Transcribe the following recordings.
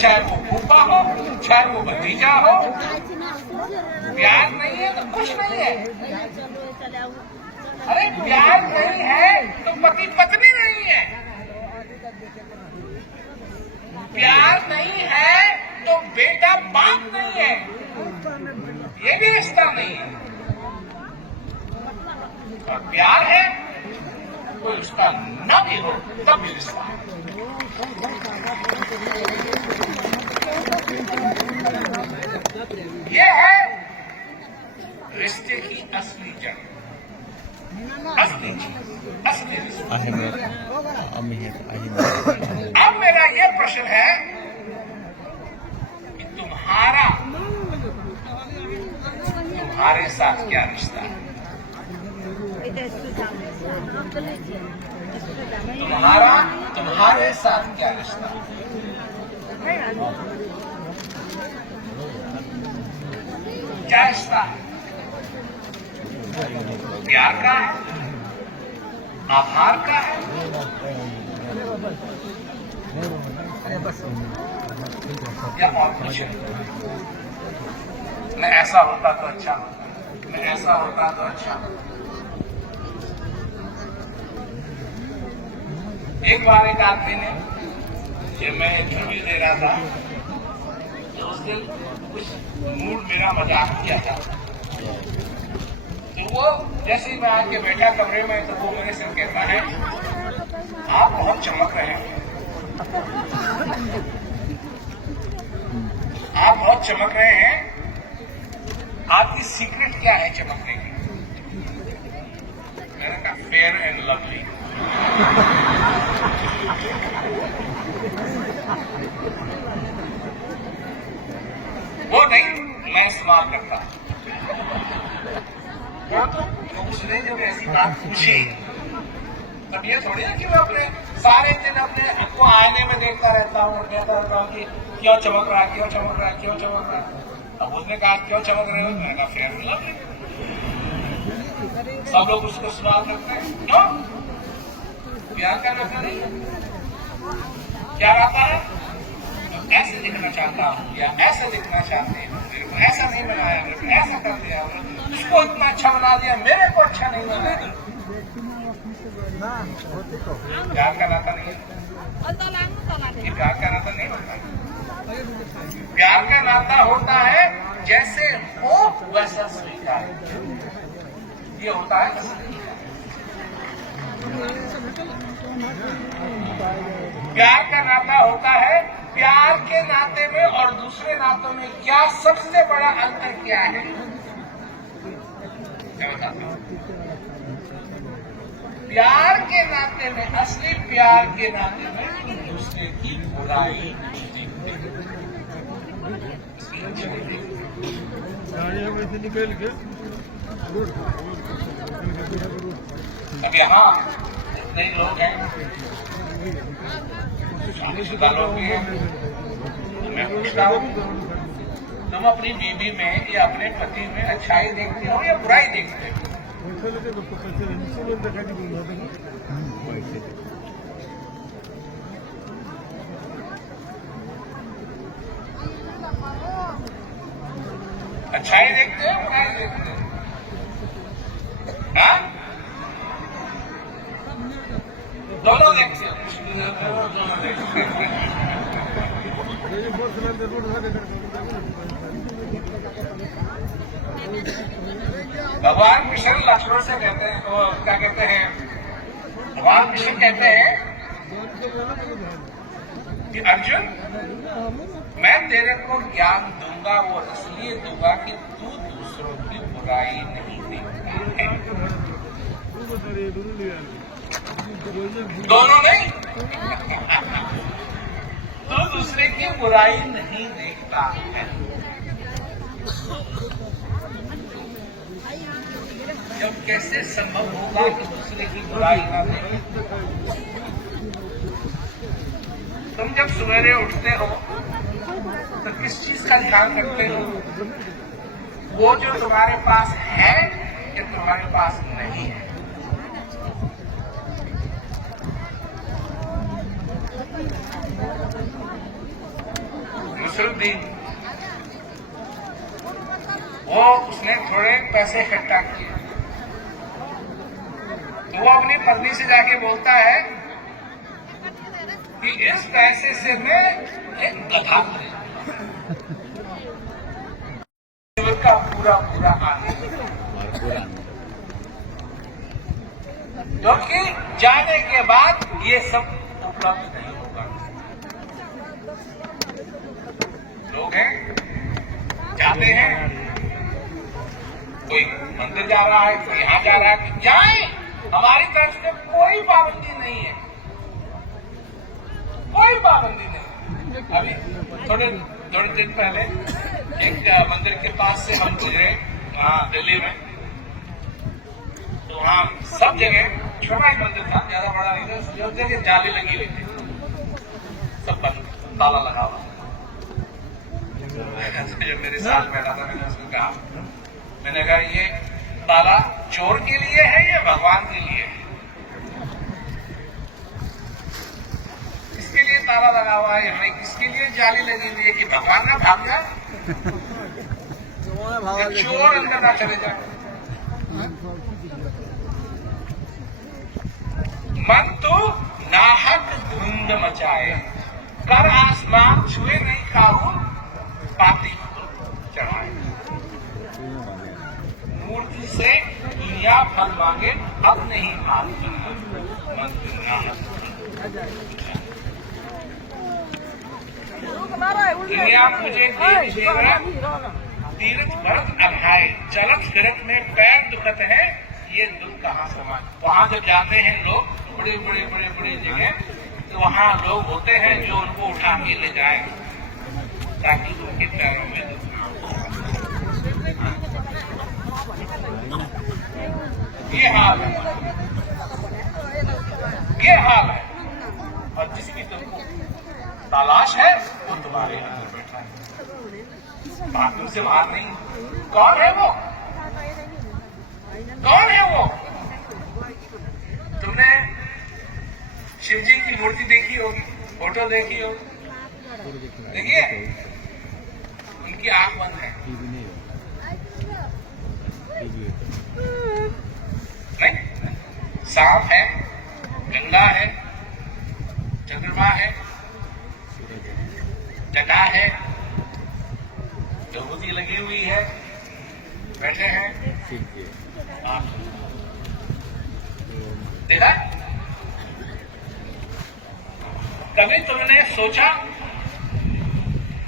चाहे वो फूफा हो, चाहे वो भतीजा हो। प्यार नहीं है तो कुछ नहीं है। अरे प्यार नहीं है तो पति पत्नी नहीं है। प्यार नहीं है तो बेटा बाप नहीं है। ये भी रिश्ता नहीं है। और प्यार है तो उसका न भी हो तब भी रिश्ता है। ये है रिश्ते की असली जड़, असली चीज, असली रिश्ता। अब मेरा ये प्रश्न है कि तुम्हारे साथ क्या रिश्ता है? तुम्हारे साथ क्या रिश्ता है? क्या रिश्ता है? प्यार का है, आभार का है, या और कुछ है? मैं ऐसा होता तो अच्छा होता, मैं ऐसा होता तो अच्छा होता। एक बार एक आदमी ने, जब मैं इंटरव्यू दे रहा था, तो उसने कुछ मूड मेरा मजाक किया था। तो वो जैसे ही मैं आके बैठा कमरे में, तो वो मेरे से कहता है, आप बहुत चमक रहे हैं, आप बहुत चमक रहे हैं, आपकी सीक्रेट क्या है चमकने की? मैंने कहा फेयर एंड लवली। वो नहीं, मैं सवाल करता। वो तो उसने जब ऐसी बात पूछी, तब ये थोड़ी ना कि मैं अपने सारे दिन अपने को आईने में देखता रहता हूँ, कहता रहता हूँ कि क्यों चमक रहा है, क्यों चमक रहा है, क्यों चमक रहा है। अब उसने कहा क्यों चमक रहे हो? मैंने कहा फेयर एंड लवली। सब लोग उसको सवाल करते हैं, क्यों? प्यार का नाता नहीं है? क्या आता है? ऐसे दिखना चाहता हूँ या ऐसे दिखना चाहते हैं, मेरे को ऐसा नहीं बनाया, मेरे को ऐसा कर दिया, उसको इतना अच्छा बना दिया, मेरे को अच्छा नहीं बनाया। प्यार का नाता नहीं है। ये प्यार का नाता नहीं होता। प्यार का नाता होता है जैसे हो वैसा स्वीकार, ये होता है असली। प्यार का नाता होता है, प्यार के नाते में और दूसरे नातों में क्या सबसे बड़ा अंतर क्या है? मैं बताता हूं। प्यार के नाते में, असली प्यार के नाते में दूसरे की बुराई नहीं देखते। अब यहाँ इतने लोग हैं, शादीशुदा लोग भी हैं, मैं पूछता हूँ, तुम अपनी बीवी में या अपने पति में अच्छाई देखते हो या बुराई देखते हो? अच्छाई देखते हो, बुराई देखते हो? हाँ? दोनों देखते हो। भगवान कृष्ण लक्ष्मण से कहते हैं, तो क्या कहते हैं? भगवान कृष्ण कहते हैं कि अर्जुन, मैं तेरे को ज्ञान दूंगा, वो इसलिए दूंगा कि तू दूसरों की बुराई नहीं देखता है। दोनों नहीं। तो दूसरे की बुराई नहीं देखता है। जब कैसे संभव होगा कि दूसरे की बुराई ना देखे? तुम जब सवेरे उठते हो तो किस चीज का ध्यान रखते हो? वो जो तुम्हारे पास है या तुम्हारे पास नहीं है? नसरुद्दीन, वो उसने थोड़े पैसे इकट्ठा किए, तो वो अपनी पत्नी से जाके बोलता है कि इस पैसे से मैं एक गधा का पूरा पूरा आनंद, क्योंकि जाने के बाद ये सब उपलब्ध नहीं होगा। लोग हैं, जाते हैं, कोई मंदिर जा रहा है, कोई यहाँ जा रहा है, जाए, हमारी तरफ से कोई पाबंदी नहीं है, कोई पाबंदी नहीं। अभी थोड़े दिन पहले एक मंदिर के पास से हम गुजरे, वहाँ दिल्ली में, तो वहाँ सब जगह छोटा ही मंदिर था, ज्यादा बड़ा नहीं था, जो जगह जाली लगी हुई थी, सब बंद, ताला लगा हुआ। जब मेरे साथ बैठा था, मैंने उसको कहा, मैंने कहा ये ताला चोर के लिए है या भगवान के लिए है? किसके लिए ताला लगा हुआ है, हमें किसके लिए जाली लगी हुई है, कि भगवान ना भाग जाए, चोर अंदर ना चले जाए। मन तो नाहक धुंध मचाए, कर आसमान छुए नहीं काहू, पाती चढ़ाए। मूर्ति से दुनिया फल मांगे, अब नहीं मांगती, मन तो नाहक दुनिया मुझे तीर्थ व्रत अभाए, चलत फिरत में पैर दुखत है, ये दुख कहाँ समाए। वहाँ जब जाते हैं लोग बड़े जगह, तो वहाँ लोग होते हैं जो उनको उठा के ले जाए ताकि उनके पैरों में दुख ना हो। ये हाल है, ये हाल है। और जिसकी तुमको तलाश है वो तुम्हारे अंदर बैठा है, बात तुमसे बाहर नहीं। कौन है वो? कौन है वो? तुमने शिव जी की मूर्ति देखी होगी, फोटो देखी होगी, देखिए उनकी आंख बंद है नहीं, सांप है, गंगा है, चंद्रमा है, जटा है, विभूति लगी हुई है, बैठे हैं, देखा? कभी तुमने सोचा,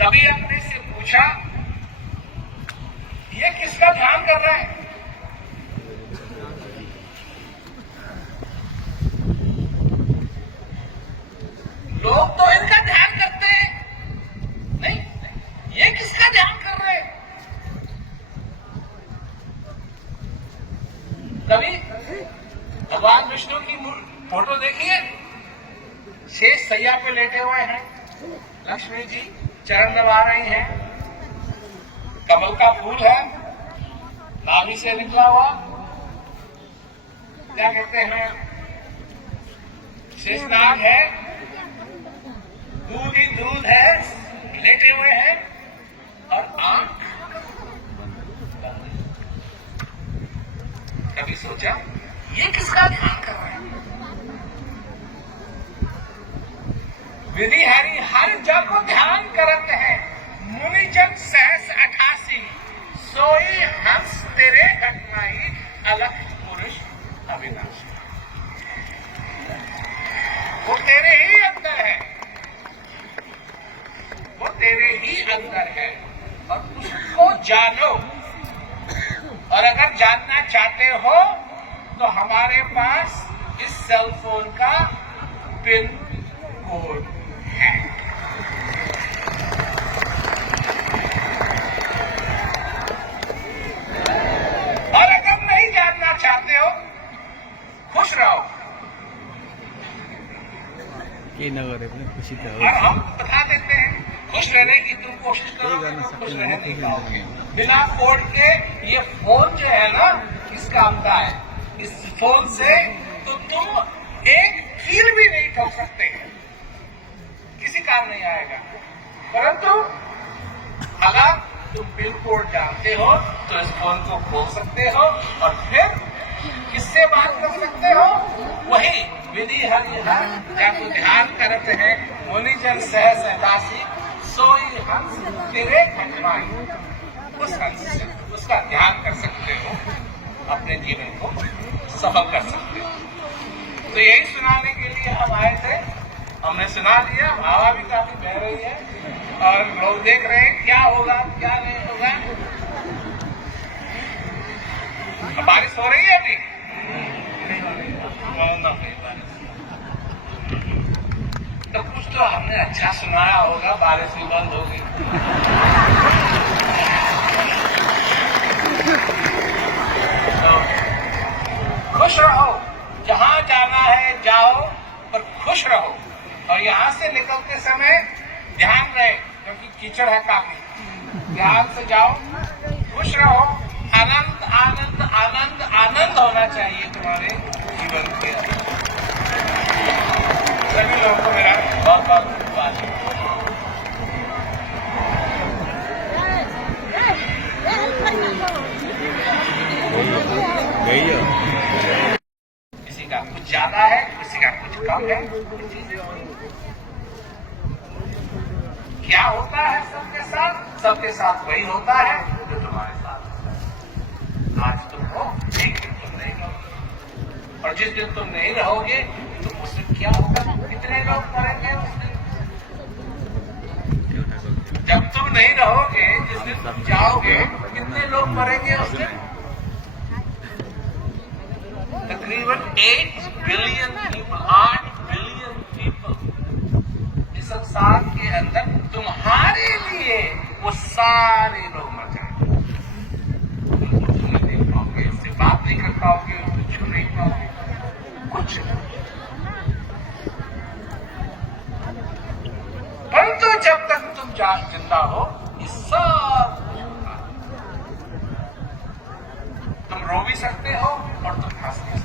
कभी अपने से पूछा, ये किसका ध्यान कर रहा है? लोग तो इनका ध्यान करते हैं, नहीं, ये किसका ध्यान कर रहे हैं? कभी भगवान विष्णु की फोटो देखिए, शेष सैया पे लेटे हुए हैं, लक्ष्मी जी चरण दबा रही हैं, कमल का फूल है, नाभि से निकला हुआ, क्या कहते हैं, शेषनाग है, दूध ही दूध है, लेटे हुए हैं और आंख। कभी सोचा ये किसका ध्यान कर रहे हैं? विधि हरि हर जग को ध्यान करते हैं, मुनिजन सहस 88, सोई हंस तेरे घटनाई, अलख पुरुष अविनाशी। वो तेरे ही अंदर है, वो तेरे ही अंदर है, और उसको जानो। और अगर जानना चाहते हो तो हमारे पास इस सेल फोन का पिन कोड है। और अगर नहीं जानना चाहते हो, खुश रहो, और हम बता देते हैं, खुश रहने की तुम कोशिश करो, खुश रहने नहीं पाओगे बिना कोड के। ये फोन जो है ना, किस काम का है? इस फोन से तो तुम एक कील भी नहीं ठोक सकते, किसी काम नहीं आएगा, परंतु अगर तुम पिन कोड जानते हो तो इस फोन को खोल सकते हो और फिर किससे बात कर सकते हो? वही विधि हरिहर जाको ध्यान करते हैं मुनिजन सहज दासी सोई हंस तेरे खटवाई। उस हंस से उसका ध्यान कर सकते हो, अपने जीवन को सफल कर सकते हो। तो यही सुनाने के लिए हम आए थे। हमने सुना दिया, हवा भी काफी बह रही है और लोग देख रहे हैं क्या होगा क्या नहीं होगा। बारिश हो रही है अभी? नहीं हो रही है बारिश। तो कुछ तो हमने अच्छा सुनाया होगा, बारिश भी बंद हो गई। तो खुश रहो, जहां जाना है जाओ, पर खुश रहो। और यहाँ से निकलते समय ध्यान रहे, क्योंकि कीचड़ है काफी। ध्यान से जाओ, खुश रहो। आनंद आनंद आनंद आनंद होना चाहिए तुम्हारे जीवन के अंदर। सभी लोगों को मेरा बहुत बहुत धन्यवाद। किसी का कुछ ज्यादा है, किसी का कुछ कम है। क्या होता है सबके साथ? सबके साथ वही होता है जो तुम्हारे साथ होता है। आज तुम हो, एक दिन तुम नहीं रहोगे, और जिस दिन तुम नहीं रहोगे तो उस दिन क्या होगा? कितने लोग मरेंगे उस दिन? जब तुम नहीं रहोगे, जिस दिन तुम जाओगे, कितने लोग मरेंगे उस दिन? तकरीबन 8 बिलियन पीपल, 8 बिलियन पीपल इस संसार के अंदर तुम्हारे लिए वो सारे लोग मर जाएंगे। तुम नहीं देख पाओगे, इससे बात नहीं कर पाओगे, उनको छू नहीं पाओगे, कुछ नहीं। परंतु जब तक तुम जिंदा हो, ये सब तुम रो भी सकते हो और तुम हंस भी सकते हो।